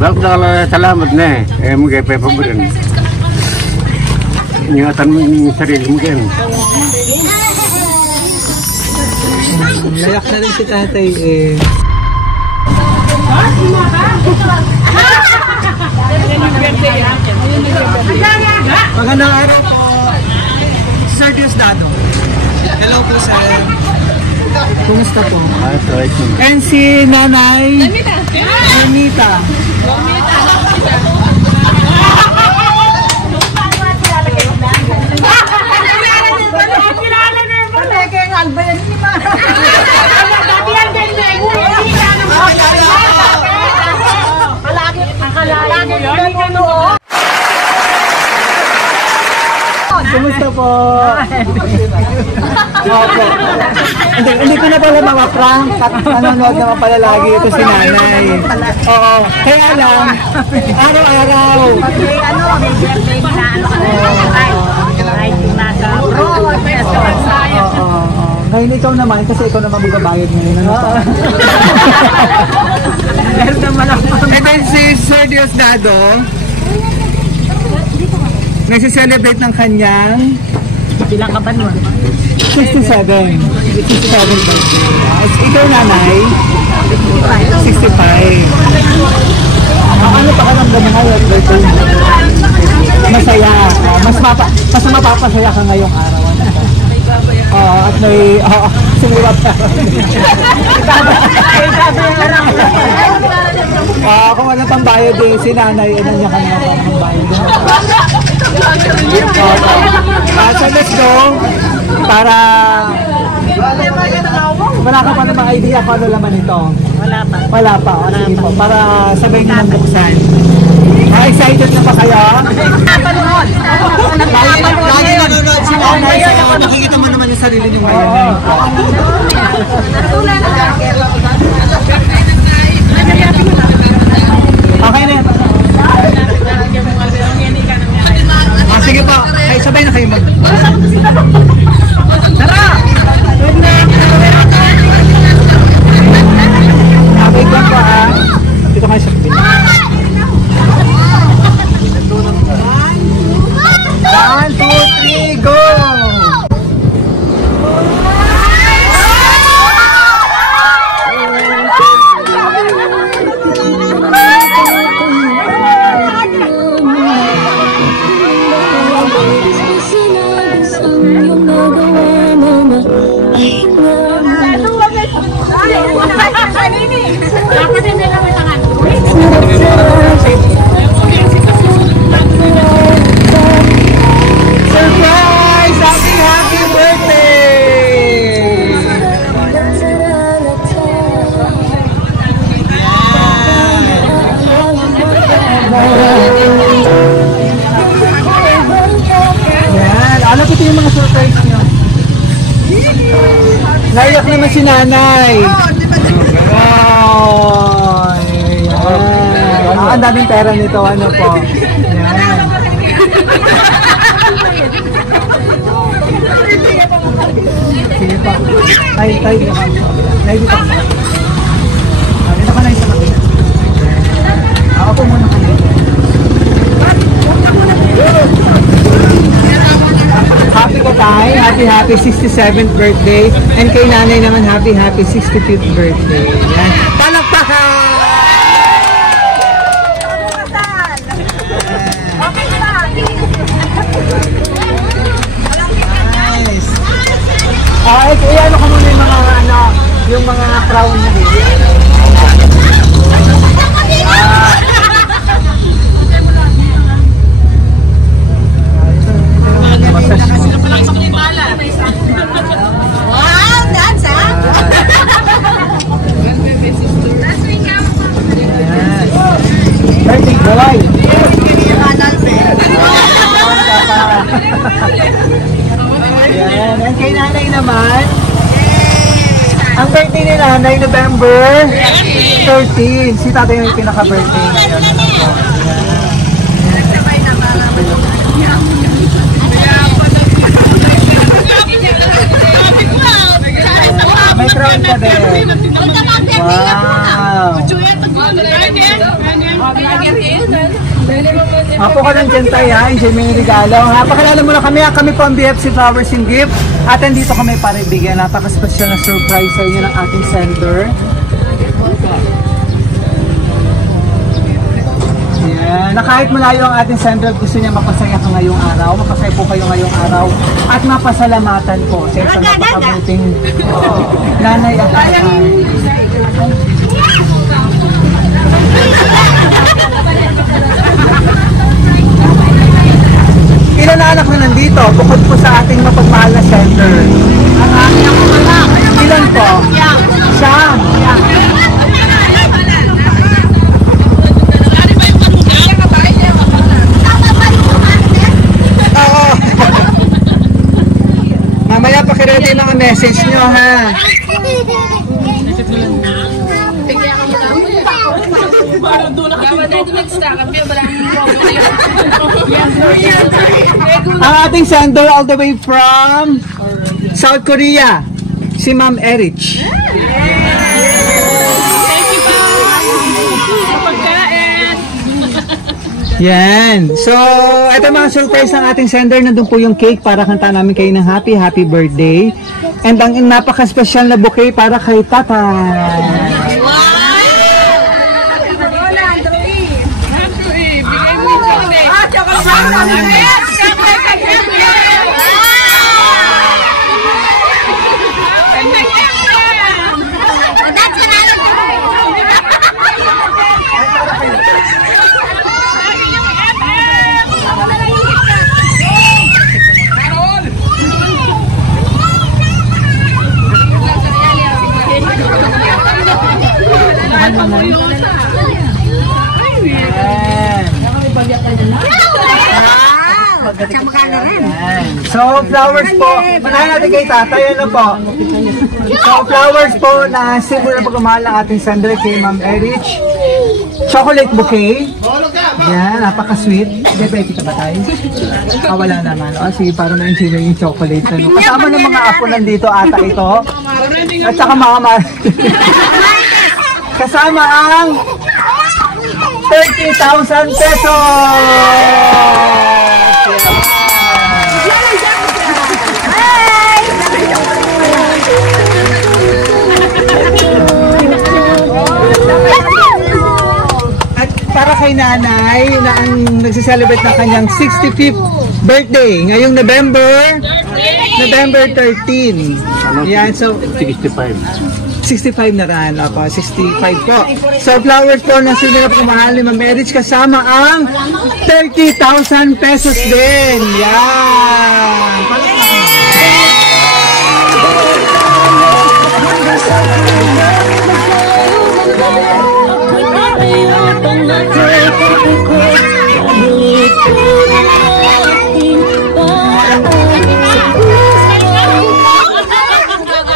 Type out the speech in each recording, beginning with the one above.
Salamat na eh. Mga paborin. Ingatan mo yung sarili mo yan. Layak na rin si tatay eh. Magandang araw po. Sir Diosdado. Hello po sir. Kumusta po? And si Nanay Ermita. Kumusta po? Opo. Hindi ko na pala mga prank at nanonood naman pala lagi ito si Nanay. Oo. Kaya lang, araw-araw. May birthday na kahit nasa bro, ngayon ikaw naman, kasi ikaw naman magbabayad ngayon. Ano pa? And then si Sir Diosdado, nagsi-celebrate ng kanyang bilang ka ba naman? 67 birthday. Ikaw Nanay? 65. Ano pa ka nang gano'n ngayon? Masaya. Mas mapapasaya ka ngayong araw. At may sumulap na. Kung ano pang bayad eh, si Nanay, ano niya ka naman pang bayad. So let's go. Para wala ka pa namang idea kung ano laman ito? Wala pa. Sige po. Para sabay nyo ng buksan. Excited na ba kayo? Lagi nanonood si Nanay. Nakikita mo naman yung sarili nyo ngayon. Okay na yan. Sige po. Sabay na kayo mag... Tara! Wait lang po ha. Dito kayo sa kapit. 1, 2, 3, go! Naiyak naman si Nanay. Ang daming pera nito, ano po. Yan. Sige pa. Tay dito ka. Dito ka na isa makina. Ako po muna ka na. Happy ka tayo. Happy 67th birthday. And kay Nanay naman happy 65th birthday. Yan. Palakpakan! Nice. Ano ka muna yung mga crown na dito. And kay Nanay naman, ang birthday ni Nanay, November 13. Si tatay yung pinaka-birthday ngayon. May crown ka din. Wow! Apo ka lang dyan tayo ha, enjoy mo yung regalo. Ha, pakilala mo na kami ha, kami po ang BFC Flowers and Gift. At andito kami para bigyan napaka-special na surprise sa inyo ng ating sender. Yan, na kahit malayo ang ating sender, gusto niya mapasaya ka ngayong araw, mapasaya po kayo ngayong araw, at mapasalamatan po sa isang napakabuting nanay at tatay. Ilan na anak na nandito, bukod po sa ating mapagmahal na sender? Ilan po? Siyam. Oo. Mamaya pakiready mga message nyo ha. Ang ating sender all the way from South Korea, si Ma'am Erich. Yan. So, ito mga surprise ng ating sender. Nandun po yung cake para kanta namin kayo ng happy birthday. And ang napaka-special na bouquet para kay Tatay. So, flowers po. Manahin natin kay Tatay. Ano po? So, flowers po na symbol na pagmamahal ng ating sender kay Ma'am Erich. Chocolate bouquet. Yan, napaka-sweet. Bebe, kita ba tayo? Wala naman. O, sige, para ma-enjoy yung chocolate. Ano? Kasama ng mga apo nandito ata ito. At saka mga kasama ang 30,000 pesos! At para kay nanay na ang nagsiselebrate ng kanyang 65th birthday ngayong November 13. Yan, so 65 na rin, opo, 65 po. So, flowers po na sila po mahal ni Ma'am Erich kasama ang 30,000 pesos din. Yan!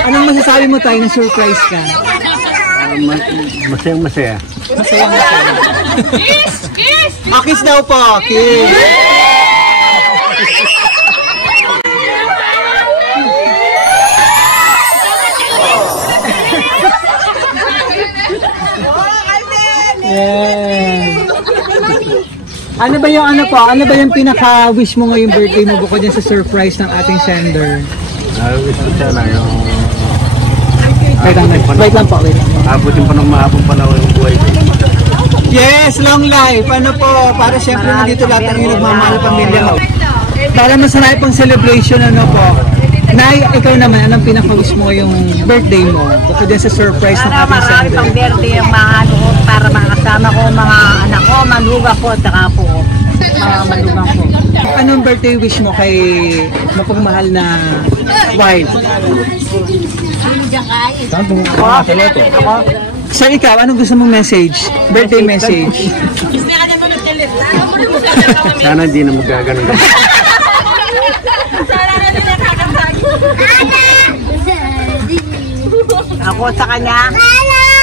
Anong masasabi mo tayo na surprise ka? Masayang-masaya. Masayang-masaya. Kiss daw po, kiss! Yeah. Ano ba yung ano ba yung pinaka-wish mo ngayong birthday mo bukod yan sa surprise ng ating sender? Wish ko sana yung Wait lang po. abutin pa ng mahabang panahon yung buhay ko. Yes, long life. Ano po, para syempre nandito lahat ng nagmamahal pamilya mo. Para masarap pang celebration, ano po. Nay, ikaw naman, anong pinaka-wish mo yung birthday mo? Bukod yan sa surprise ng ating Marami sender. pang birthday yung mga ano ko para makasama ko mga anak ko, manuga ko, tsaka po mga manugang ko. Anong birthday wish mo kay mapagmahal na wife? So ikaw, anong gusto mong message? Birthday message? Sana hindi na magaganon. Ako sa kanya,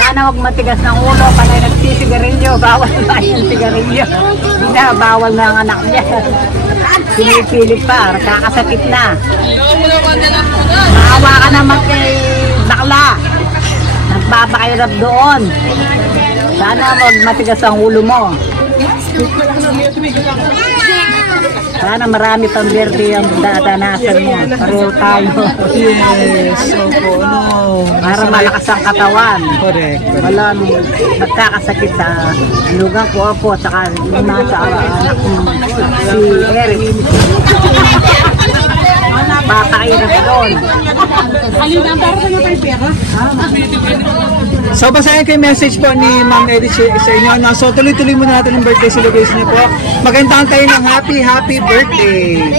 sana huwag matigas ng ulo, panay nagsisigarilyo, bawal na yung sigarilyo. Hindi na, bawal na ang anak niya. Pinipilit pa, kakasakit na. Maawa ka naman kay bakla. Nagpapakirap doon. Sana huwag matigas ang ulo mo. Sana marami pang birthday ang dadanasan mo. Pareho tayo. Yes, opo, no. Para malakas ang katawan. Correct. Wala magkakasakit sa lugang ko po, saka yung nasa anak ko, si Eric. Papakira ka doon. So, basahin ko yung message po ni Ma'am Edith sa inyo. No? So, tuloy-tuloy muna natin ang birthday celebration niyo po. Magandang tayo ng happy birthday!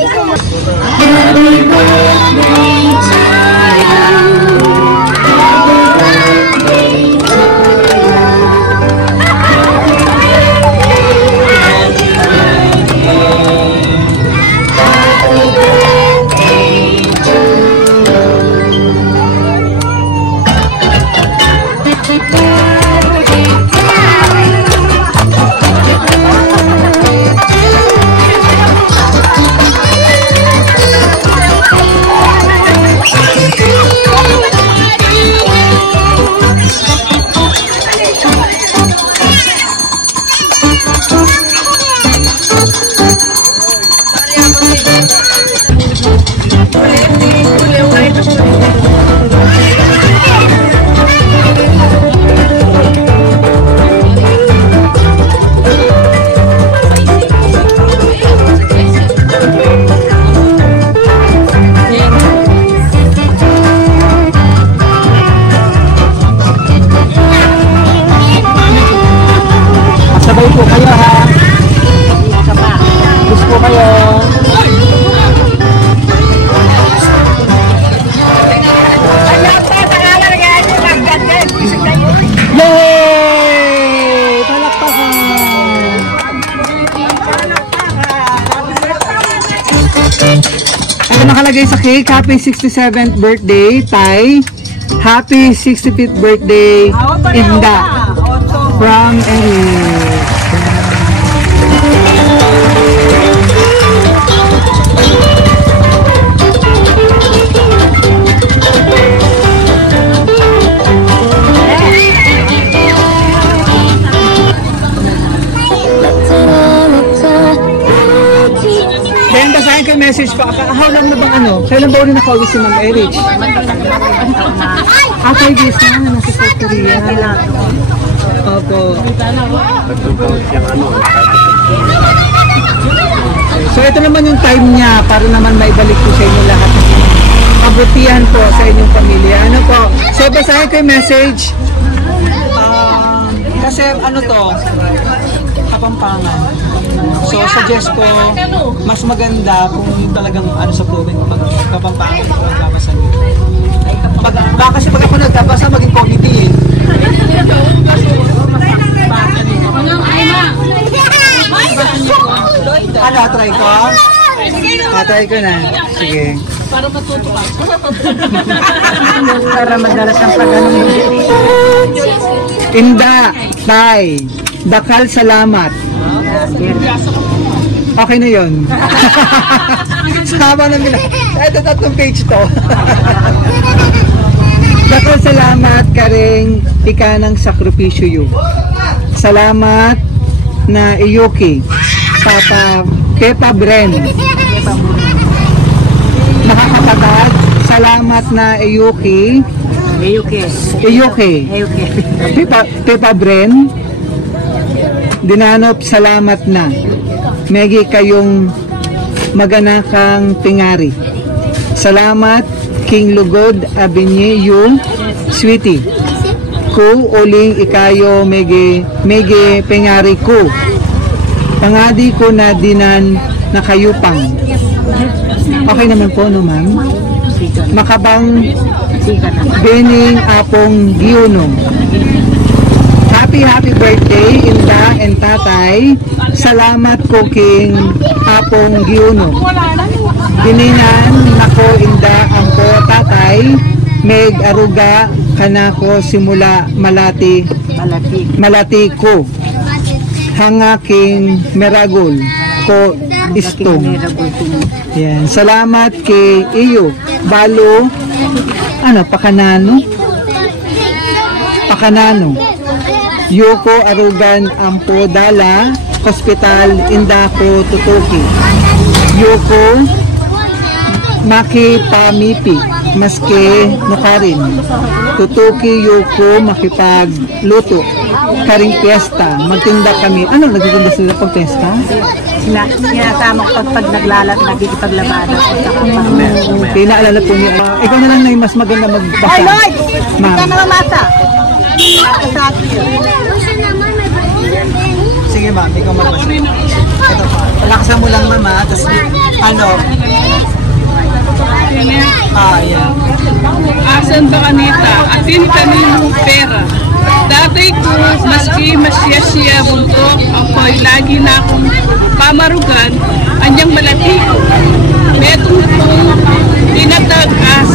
Sabay po kayo ha. Push po kayo. Yay! Palakpakan! Ano nakalagay sa cake? Happy 67th birthday, Tay. Happy 65th birthday, Inda. From Eric. Then, basahin ko yung message pa. How lang na bang ano? Kailan ba ulit nakauwi si Ma'am Eric? 5 days na. Nasa South Korea. Opo. So, ito naman yung time niya para naman maibalik po sa inyo lahat. Kabutihan po sa inyong pamilya. Ano po? So, basahin ko yung message. Kasi ano to? Kapampangan. So, suggest ko, mas maganda kung talagang ano sa proven kapampangan yung magbabasa niyo. Kasi pag ako nagbabasa, maging comedy eh. Ano, try ko? Try ko na. Sige. Para matuto ka. Para madalas ang pag-ano. Inda, Tay, dakal salamat. Okay na yun. Sama na nila. Ito tatlong page to. Dakal salamat karing ika ng sakripisyo yun. Salamat na Iyuki, Papa Kepa Bren. Nakakapatag, salamat na Iyuki. Iyuki. Pepa Bren. Dinanop, salamat na. Megi kayong maganakang tingari. Salamat, King Lugod, Abinye, yu, Sweetie. Ku, uling ikayo, megi pengari ku. Pangadi ko na dinan nakayupang. Okay naman po, no ma'am? Makabang bening apong giyunong. Happy birthday, Inda and Tatay. Salamat ko king apong giyunong. Dininan nako Inda ang po Tatay. Meg aruga kanako simula malati ko. Hanga king meragol ko istong. Yan. Salamat kay iyo. Balo. Ano? Pakanano. Yoko arugan ampo dala. Hospital, Indaco, Tutuki. Yuko, Makipamipi, Maske, Nukarin. Tutuki, Yuko, Makipagluto. Karing Fiesta, magtinda kami. Ano, nagtitinda sila pag fiesta? Sinasama ko pag nagkikipaglabada ko sa kapatid. Okay, naalala po niyo. Ikaw na lang na yung mas maganda magbasa. Ay, Lloyd! Ma'am. Ikaw na mamasa. Ako sa akin. Sige ma'am, ikaw magbasa. Ito pa. Palakasan mo lang ma'am ha. Tapos ano? Yeah. Asan ba kanita? Atin kami ng pera. Dati ko, maski masya-siya buntok, ako'y lagi na akong pamarugan, anyang malati ko. Metong kong tinatagas,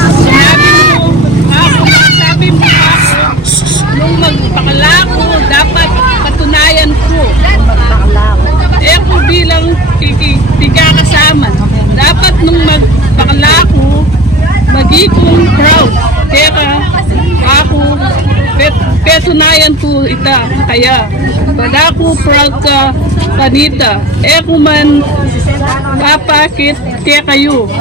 sabi mo nung magpakala ko, dapat patunayan ko. Ko bilang tigakasama, dapat nung magpakala ko, magiging proud. Kaya ako, petunayan ko ita. Kaya, bada ko proud ka, kanita. Kung man, papakit kaya kayo.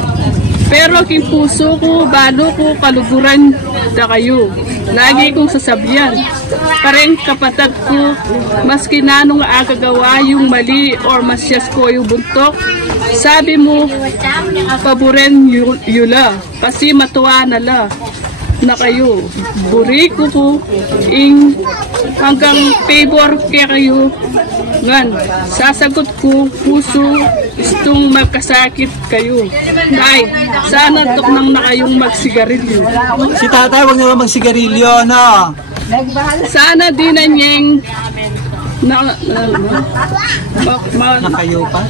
Pero king puso ko, balo ko, kaluguran na kayo. Lagi kong sasabihan. Pareng kapatid ko, maski nanong agagawa yung mali or masyas ko yung buntok, sabi mo, paboren yula, kasi matuwa na la na kayo. Buri ko po, hanggang favor kaya kayo. Ngan, sasagot ko, puso, istong magkasakit kayo. Nay, sana tok nang na kayong magsigarilyo. Si tatay, huwag naman magsigarilyo, no? Sana di na niyang Nakayupa?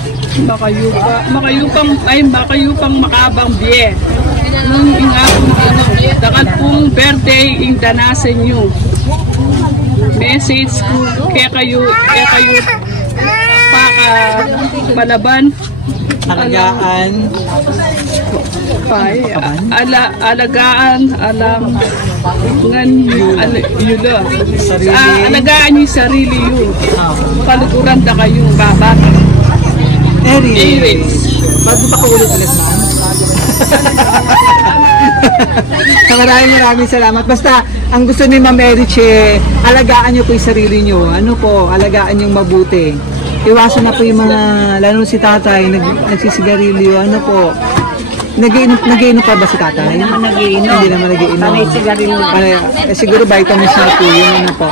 makayupang makabang biye. Nung ingapon ano, dakat pong birthday ing danasan nyo. Message ko kaya kayo paka malaban. Alagaan. Alagaan alam ngan yulo. Alagaan yung sarili yun. Paluguran na kayong babata. Eris. Ba't mo pa kaulit-ulit na? Maraming salamat. Basta, ang gusto ni Ma'am Erich, alagaan nyo po yung sarili nyo. Ano po, alagaan nyo mabuti. Iwasan na po yung mga, lalo si tatay, nagsisigarilyo, ano po. Nag-iinom pa ba si tatay? Nag-iinom. Hindi naman nag-iinom. Panay sigarilyo. Siguro vitamins na po, yun ano po.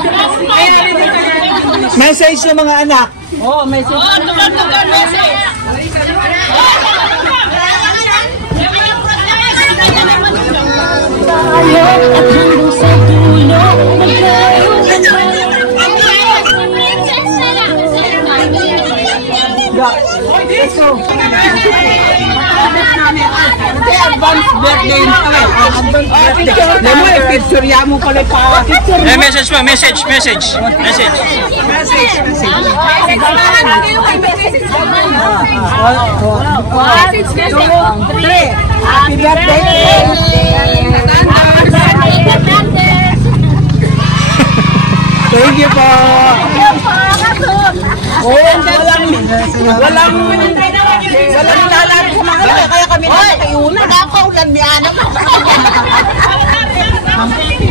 Message ng mga anak. Oh, message. Let's go. Advance birthday na kami. Picture ya mo pala pa. Message pa, message. Happy birthday. Thank you po. Walang lalari sa mga laki, kaya kami nakakayuna. Nakakaulan niya naman.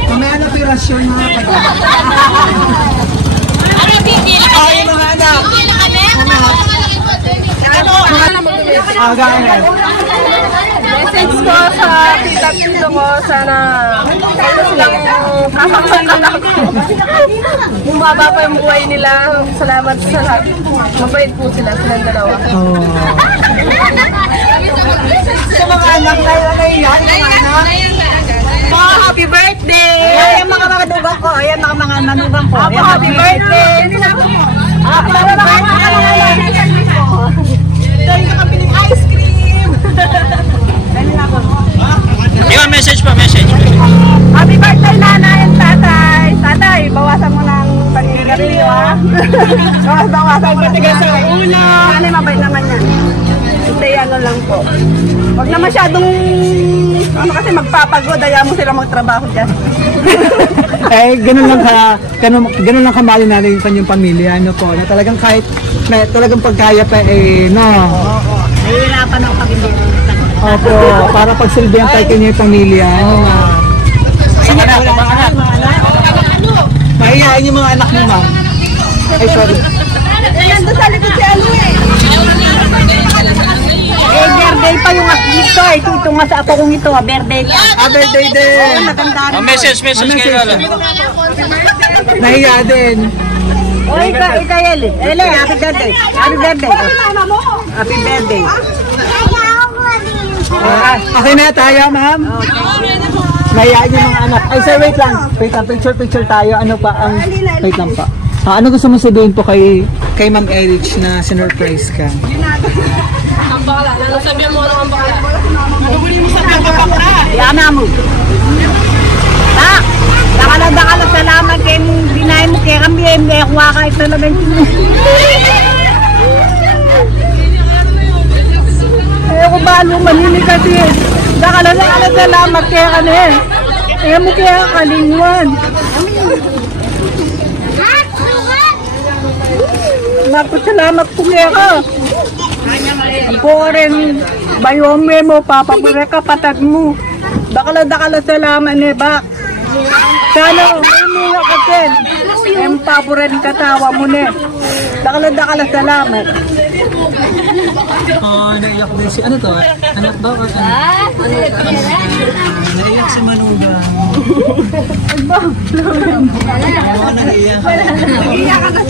Mamaya na pirasyon mga kapatid. Yung mga anak. Gano'n. Message ko sa tita-tito ko, sana kayo silang kakakakak ko. Bumaba pa yung buhay nila. Salamat sa lahat. Mabait po sila, silang dalawa. Sa mga anak na yan, Happy birthday! Ayan mga manugang ko. Ayan mga manugang ko. Happy birthday! Happy birthday! Dahil nakapiling ice cream! Yung message pa, message. Happy birthday, nanay and tatay! Tatay, bawasan mo ng panigarilyo, ha? Bawasan mo patigas sa ulo! Nanay, mabait naman yan. Basta ano lang po. Huwag na masyadong, ano kasi magpapagod, ayaw mo sila magtrabaho dyan. Eh, ganun lang kamali na yung kanyang pamilya, ano po, na talagang kahit, na talagang pagkaya pa, eh, no. Oo. Nahihirapan ako pag hindi. Opo, para pagsilbihan tayo kanya yung pamilya, ano nga. Mahihain yung mga anak niyo, ma'am. Ay, sorry. Nandun sa likod si ano eh. Eh, birthday pa yung dito eh. Ito nga sa apo kong ito, birthday pa. Birthday din. Message kay Lola. Nahiya din. O, ikaw Eli. Eli, happy birthday. Happy birthday. Happy birthday. Okay na tayo, ma'am. Nahiya yung mga anak. Ay, sir, wait lang. Wait lang, picture tayo. Ano pa ang... Wait lang pa. Ano gusto mo sabihin po kay Ma'am Erich na sinurprise ka? Ang bakla. Sabihan mo lang ang bakla. Yana mo. Tak! Dakala salamat kay binay mo kay kami. Hindi ako wakay talaga. Ayoko balo manini kasi. Dakala salamat kay kani. Ayaw mo kaya kalingwan. Salamat po kaya ka. Ako rin, bayome mo, papapure ka, patag mo. Dakala salamat ni Bak. Sana, may mga katin. Yung papure ng katawa mo ni. Dakala salamat. Naiyak din si... Ano to? Anak ba? Naiyak si Manuga.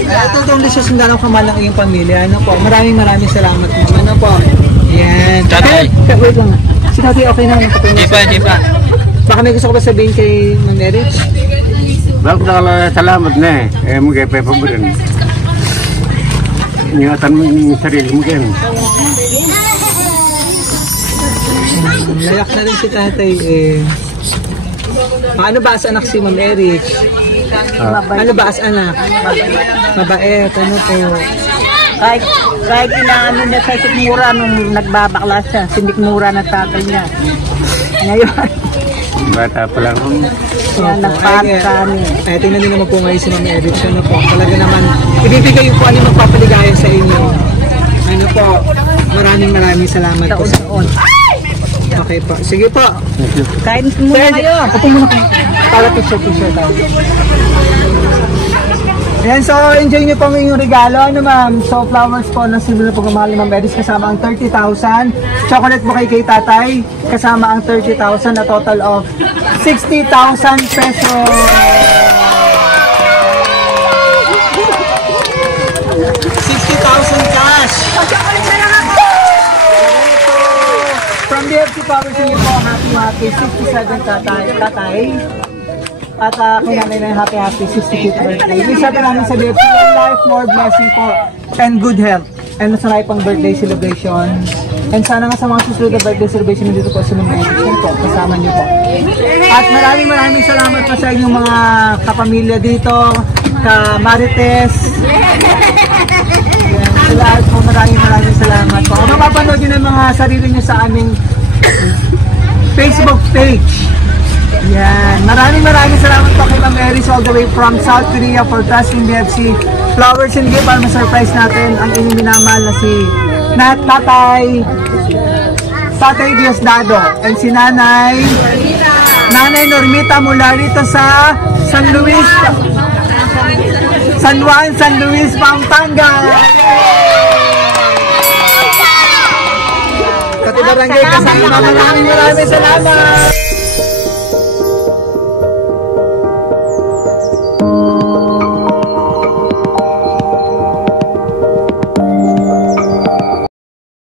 Ito itong lisos ng gano'ng kamahal ng iyong pamilya. Ano po? Maraming salamat mo. Ano po? Yan. Tatay. Wait lang. Si tatay okay na. Hindi pa. Baka may gusto ko ba sabihin kay Ma'am Erich? Bakit salamat na eh. Mga paborin. Ingatan mo yung sarili mo yan. Nayak na rin si tatay eh. Paano ba as anak si Ma'am Erich? Ano ba as anak? Mabait. Ano po? Kahit inaano niya sa sikmura nung nagbabakla siya, sinikmura na tatay niya. Ngayon, Bata pa lang. yan nagpapit sa amin. Eh, tingnan niyo naman po ngayon si Ma'am Erich. Ano po? Talaga naman, ibibigay yung po ano magpapaligaya sa inyo. Ano po? Maraming salamat po sa... Taon-taon. Okay po. Sige po. Kain muna kayo. Upo muna kayo. Para picture tayo. Ayan, so enjoy nyo po yung regalo, ano ma'am? So flowers po na simbolo po kamahal ni Ma'am Erich kasama ang 30,000. Chocolate bouquet kay tatay kasama ang 30,000 na total of 60,000 pesos. 60,000 cash. From DFC Power to you po, happy 67 tatay. At kay nanay na happy 65th birthday. Wish namin sa DFC long life, more blessing po, and good health. And masarap pang birthday celebration. And sana nga sa mga susunod na birthday celebration dito po sa Ma'am Erich po, kasama niyo po. At maraming salamat po sa inyong mga kapamilya dito, ka Marites. Sa lahat po, maraming salamat po. Kung mapapanood nyo ng mga sarili nyo sa aming Facebook page. Yan. Maraming salamat po kay Ma'am Erich all the way from South Korea for trusting DFC Flowers and Gift para ma-surprise natin ang inyong minamahal na si Tatay Diosdado and si Nanay Normita mula rito sa San Luis, Pampanga. Katibarangay kasama. Maraming salamat.